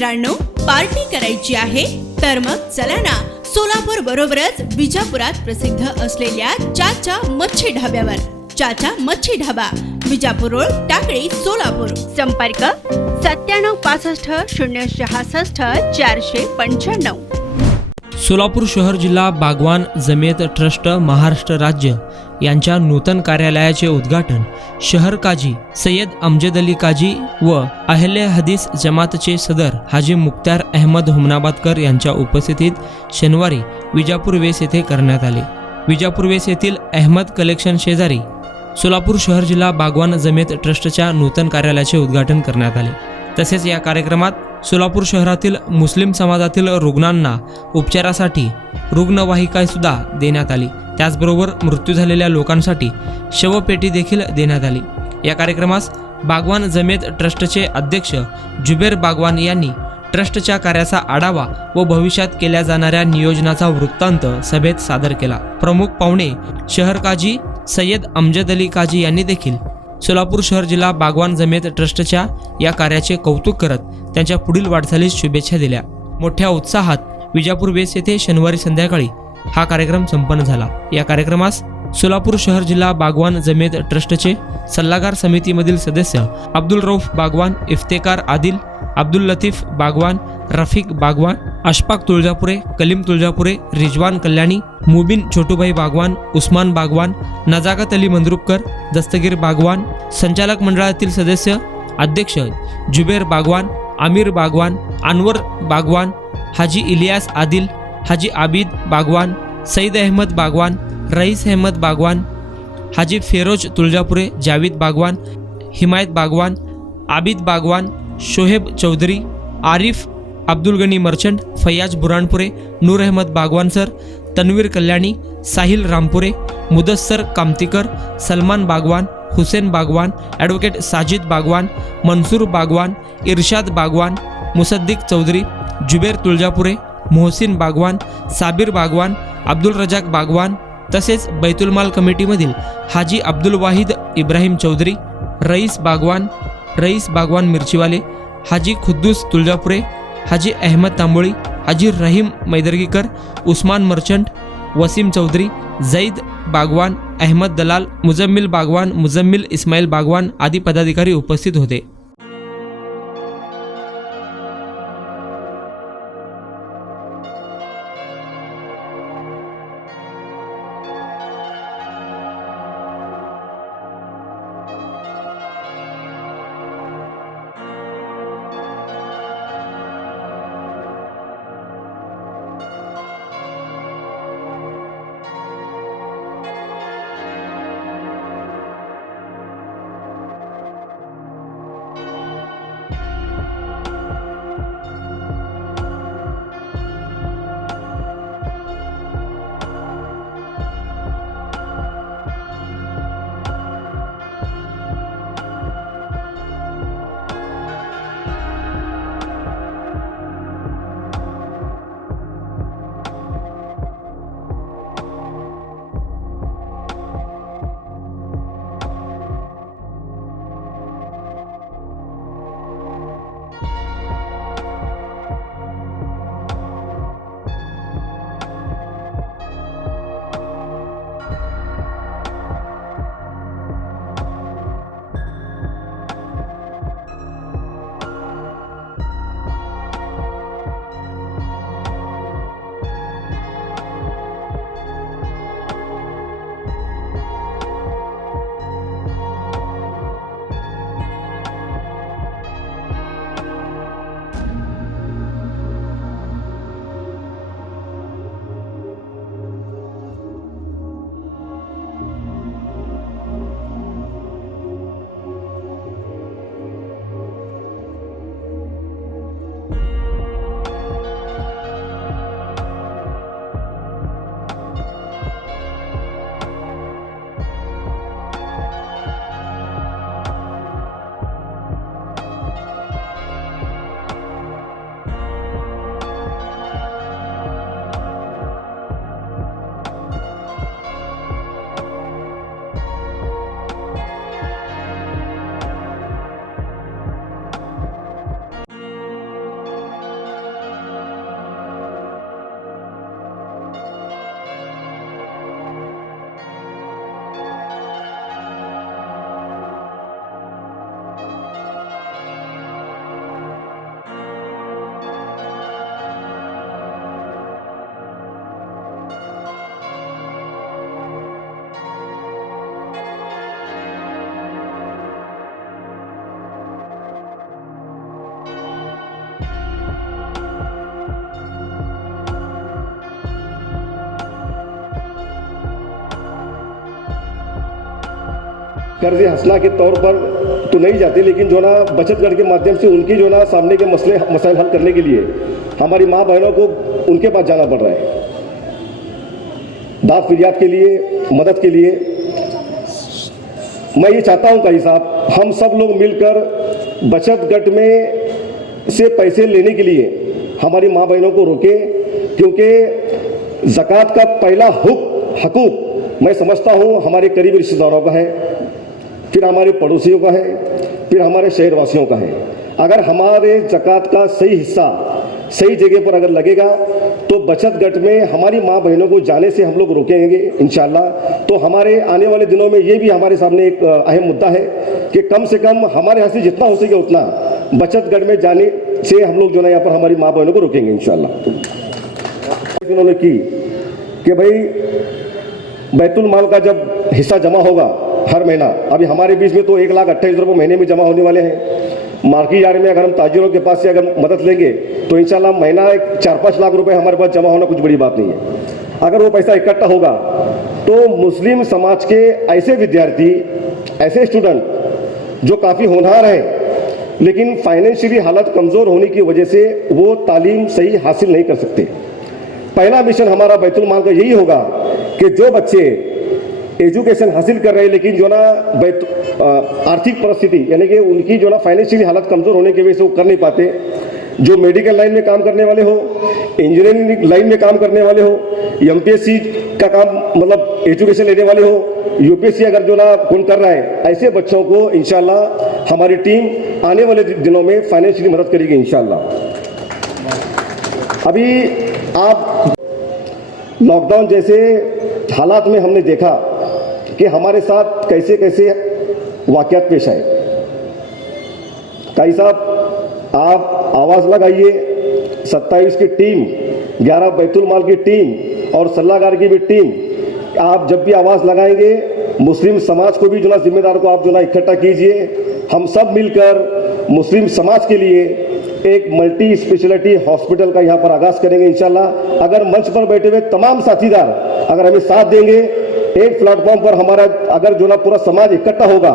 मित्रांनो, पार्टी करायची आहे तर मग चला ना, सोलापूर बरोबरच विजापुरात प्रसिद्ध असलेल्या चाचा मच्छी ढाब्यावर. चाचा मच्छी ढाबा, विजापूर रोड, टाकळी, सोलापूर. संपर्क 9765 066 495. सोलापूर शहर जिल्हा बागवान जमियत ट्रस्ट महाराष्ट्र राज्य यांच्या नूतन कार्यालयाचे उद्घाटन शहर काजी सय्यद अमजद अली काजी व अहले हदीस जमातचे सदर हाजी मुख्तार अहमद हुमनाबादकर यांच्या उपस्थितीत शनिवारी विजापूर वेस येथे करण्यात आले. विजापूर वेस येथील अहमद कलेक्शन शेजारी सोलापूर शहर जिल्हा बागवान जमियत ट्रस्टच्या नूतन कार्यालयाचे उद्घाटन करण्यात आले. तसेच या कार्यक्रमात सोलापूर शहरातील मुस्लिम समाजातील रुग्णांना उपचारासाठी रुग्णवाहिका सुद्धा देण्यात आली. त्याचबरोबर मृत्यू झालेल्या लोकांसाठी शवपेटी देखील देण्यात आली. या कार्यक्रमास बागवान जमियत ट्रस्टचे अध्यक्ष जुबेर बागवान यांनी ट्रस्टच्या कार्याचा आढावा व भविष्यात केल्या जाणाऱ्या नियोजनाचा वृत्तांत सभेत सादर केला. प्रमुख पाहुणे शहर काजी सय्यद अमजद अली काजी यांनी देखील सोलापूर शहर जिल्हा बागवान जमियत ट्रस्टच्या या कार्याचे कौतुक करत त्यांच्या पुढील वाटचालीस शुभेच्छा दिल्या. मोठ्या उत्साहात विजापूर वेस येथे शनिवारी संध्याकाळी हा कार्यक्रम संपन्न झाला. या कार्यक्रमास सोलापूर शहर जिल्हा बागवान जमियत ट्रस्टचे सल्लागार समितीमधील सदस्य अब्दुल रऊफ बागवान, इफ्तेकार आदिल, अब्दुल लतीफ बागवान, रफिक बागवान, अशफाक तुळजापुरे, कलीम तुळजापुरे, रिजवान कल्याणी, मुबिन छोटूभाई बागवान, उस्मान बागवान, नजाकत अली मंद्रुपकर, दस्तगीर बागवान, संचालक मंडळातील सदस्य अध्यक्ष Juber Bagwan, Aamir Bagwan, Anwar Bagwan, Haji Ilyas Adil, Haji Abid Bagwan, Sayeed Ahmed Bagwan, Rais Ahmed Bagwan, Haji Feroz Tuljapure, Javed Bagwan, Himayat Bagwan, Abid Bagwan, Shoheb Chaudhari, Arif Abdul Gani Merchant, Faiyaz Buranpure, Noor Ahmed Bagwan sir, Tanveer Kalyani, Sahil Rampure, Mudassar Kamtikar, Salman Bagwan, Hussain Bagwan, advocate Sajid Bagwan, Mansoor Bagwan, Irshad Bagwan, Musaddiq Chaudhari, Juber Tuljapure, Mohsin Bagwan, Sabir Bagwan, Abdul रजाक बागवान, तसेच बैतुलमाल कमिटीमधील हाजी अब्दुल वाहिद इब्राहिम चौधरी, रईस बागवान मिरचीवाले, हाजी खुद्दूस तुळजापुरे, हाजी अहमद तांबोळी, हाजी रहीम मैदर्गीकर, उस्मान मर्चंट, वसीम चौधरी, जैद बागवान, अहमद दलाल, मुजम्मिल बागवान, मुजम्मिल इस्माईल बागवान आदी पदाधिकारी उपस्थित होते. कर्ज हंसना के तौर पर तो नहीं जाते, लेकिन जो ना बचत गढ़ के माध्यम से उनकी जो ना सामने के मसाइल हल करने के लिए हमारी माँ बहनों को उनके पास जाना पड़ रहा है, दाद फिरियाद के लिए, मदद के लिए। मैं ये चाहता हूँ काजी साहब, हम सब लोग मिलकर बचत गढ़ में से पैसे लेने के लिए हमारी माँ बहनों को रोकें, क्योंकि ज़कात का पहला हकूक़ मैं समझता हूँ हमारे करीबी रिश्तेदारों का है, फिर हमारे पड़ोसियों का है, फिर हमारे शहरवासियों का है। अगर हमारे ज़कात का सही हिस्सा सही जगह पर अगर लगेगा तो बचत गढ़ में हमारी माँ बहनों को जाने से हम लोग रोकेंगे इंशाल्लाह। तो हमारे आने वाले दिनों में ये भी हमारे सामने एक अहम मुद्दा है कि कम से कम हमारे यहाँ से जितना हो सके उतना बचत गढ़ में जाने से हम लोग जो है यहाँ पर हमारी माँ बहनों को रोकेंगे इंशाल्लाह। उन्होंने की कि भाई बैतुल माल का जब हिस्सा जमा होगा हर महीना, अभी हमारे बीच में तो 1,28,000 रुपये महीने में जमा होने वाले हैं। मार्केट यार्ड में अगर हम ताजिरों के पास से अगर मदद लेंगे तो इंशाल्लाह महीना 4-5 लाख रुपए हमारे पास जमा होना कुछ बड़ी बात नहीं है। अगर वो पैसा इकट्ठा होगा तो मुस्लिम समाज के ऐसे विद्यार्थी, ऐसे स्टूडेंट जो काफ़ी होनहार हैं लेकिन फाइनेंशियली हालत कमज़ोर होने की वजह से वो तालीम सही हासिल नहीं कर सकते, पहला मिशन हमारा बैतुल माल का यही होगा कि जो बच्चे एजुकेशन हासिल कर रहे हैं लेकिन जो ना आर्थिक परिस्थिति यानी कि उनकी जो ना फाइनेंशियली हालत कमज़ोर होने की वजह से वो कर नहीं पाते, जो मेडिकल लाइन में काम करने वाले हो, इंजीनियरिंग लाइन में काम करने वाले हो, एमपीएससी का काम मतलब एजुकेशन लेने वाले हो, यूपीएससी अगर जो ना कौन कर रहा है, ऐसे बच्चों को इंशाल्लाह हमारी टीम आने वाले दिनों में फाइनेंशियली मदद करेगी इंशाल्लाह। अभी आप लॉकडाउन जैसे हालात में हमने देखा कि हमारे साथ कैसे कैसे वाक़यात पेश आए। काई साहब आप आवाज़ लगाइए, 27 की टीम, 11 बैतुल माल की टीम और सल्लागार की भी टीम, आप जब भी आवाज़ लगाएंगे मुस्लिम समाज को भी जो ना जिम्मेदार को आप जो ना इकट्ठा कीजिए। हम सब मिलकर मुस्लिम समाज के लिए एक मल्टी स्पेशलिटी हॉस्पिटल का यहाँ पर आगाज़ करेंगे इंशाल्लाह। अगर मंच पर बैठे हुए तमाम साथीदार अगर हमें साथ देंगे, एक प्लेटफॉर्म पर हमारा अगर जो ना पूरा समाज इकट्ठा होगा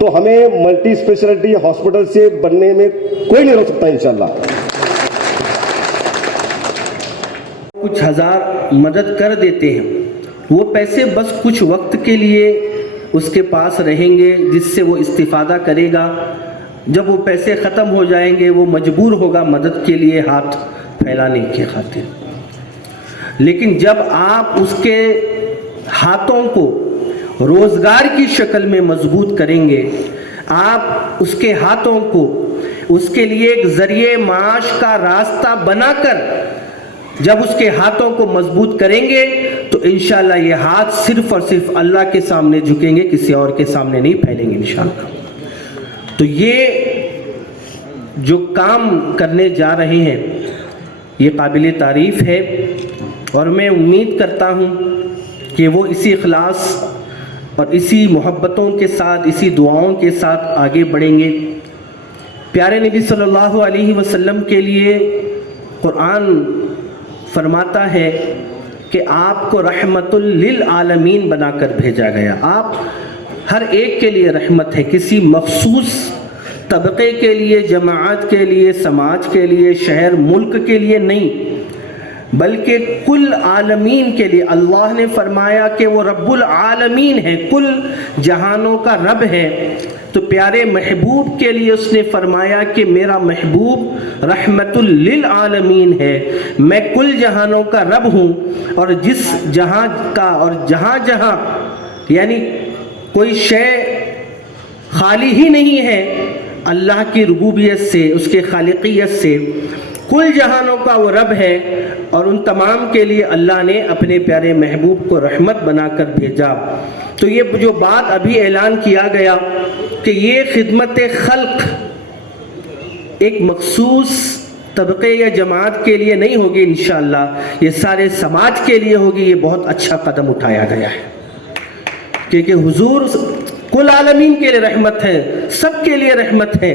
तो हमें मल्टी स्पेशलिटी हॉस्पिटल से बनने में कोई नहीं रोक सकता इंशाल्लाह। कुछ हज़ार मदद कर देते हैं, वो पैसे बस कुछ वक्त के लिए उसके पास रहेंगे जिससे वो इस्तिफ़ादा करेगा। जब वो पैसे ख़त्म हो जाएंगे वो मजबूर होगा मदद के लिए हाथ फैलाने के खातिर। लेकिन जब आप उसके हाथों को रोज़गार की शक्ल में मजबूत करेंगे, आप उसके हाथों को उसके लिए एक ज़रिए माश का रास्ता बनाकर जब उसके हाथों को मजबूत करेंगे तो इंशाल्लाह ये हाथ सिर्फ और सिर्फ अल्लाह के सामने झुकेंगे, किसी और के सामने नहीं फैलेंगे इंशाल्लाह। तो ये जो काम करने जा रहे हैं ये काबिल तारीफ़ है और मैं उम्मीद करता हूँ कि वो इसी इखलास और इसी मोहब्बतों के साथ, इसी दुआओं के साथ आगे बढ़ेंगे। प्यारे नबी सल्लल्लाहु अलैहि वसल्लम के लिए कुरान फरमाता है कि आपको रहमतुल लिल आलमीन बनाकर भेजा गया। आप हर एक के लिए रहमत है, किसी मखसूस तबके के लिए, जमात के लिए, समाज के लिए, शहर मुल्क के लिए नहीं, बल्कि कुल आलमीन के लिए। अल्लाह ने फरमाया कि वो रब्बुल आलमीन है, कुल जहानों का रब है। तो प्यारे महबूब के लिए उसने फरमाया कि मेरा महबूब रहमतुल लिल आलमीन है, मैं कुल जहानों का रब हूँ। और जिस जहाँ का और जहाँ जहाँ यानी कोई शय खाली ही नहीं है अल्लाह की रुबूबियत से, उसके खालिकियत से। कुल जहानों का वो रब है और उन तमाम के लिए अल्लाह ने अपने प्यारे महबूब को रहमत बनाकर भेजा। तो ये जो बात अभी ऐलान किया गया कि ये खिदमत खल्क एक मखसूस तबके या जमात के लिए नहीं होगी, इंशाअल्लाह ये सारे समाज के लिए होगी। ये बहुत अच्छा कदम उठाया गया है क्योंकि हुजूर कुल आलमीन के लिए रहमत है, सबके लिए रहमत है,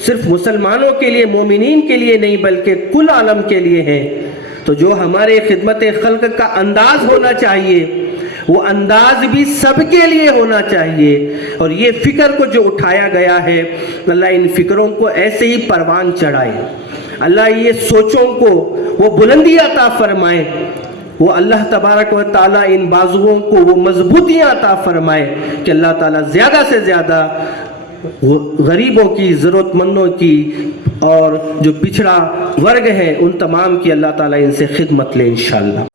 सिर्फ मुसलमानों के लिए, मोमिनीन के लिए नहीं बल्कि कुल आलम के लिए है। तो जो हमारे खिदमत खल्क का अंदाज होना चाहिए वो अंदाज भी सबके लिए होना चाहिए। और ये फिक्र को जो उठाया गया है, अल्लाह इन फिक्रों को ऐसे ही परवान चढ़ाए, अल्लाह ये सोचों को वो बुलंदी अता फरमाए, वो अल्लाह तबारक व ताला इन बाजुओं को वो मजबूतियाँ अता फरमाए कि अल्लाह ताला ज़्यादा से ज़्यादा वो गरीबों की, ज़रूरतमंदों की और जो पिछड़ा वर्ग है उन तमाम की अल्लाह ताला इनसे खिदमत ले इंशाअल्लाह।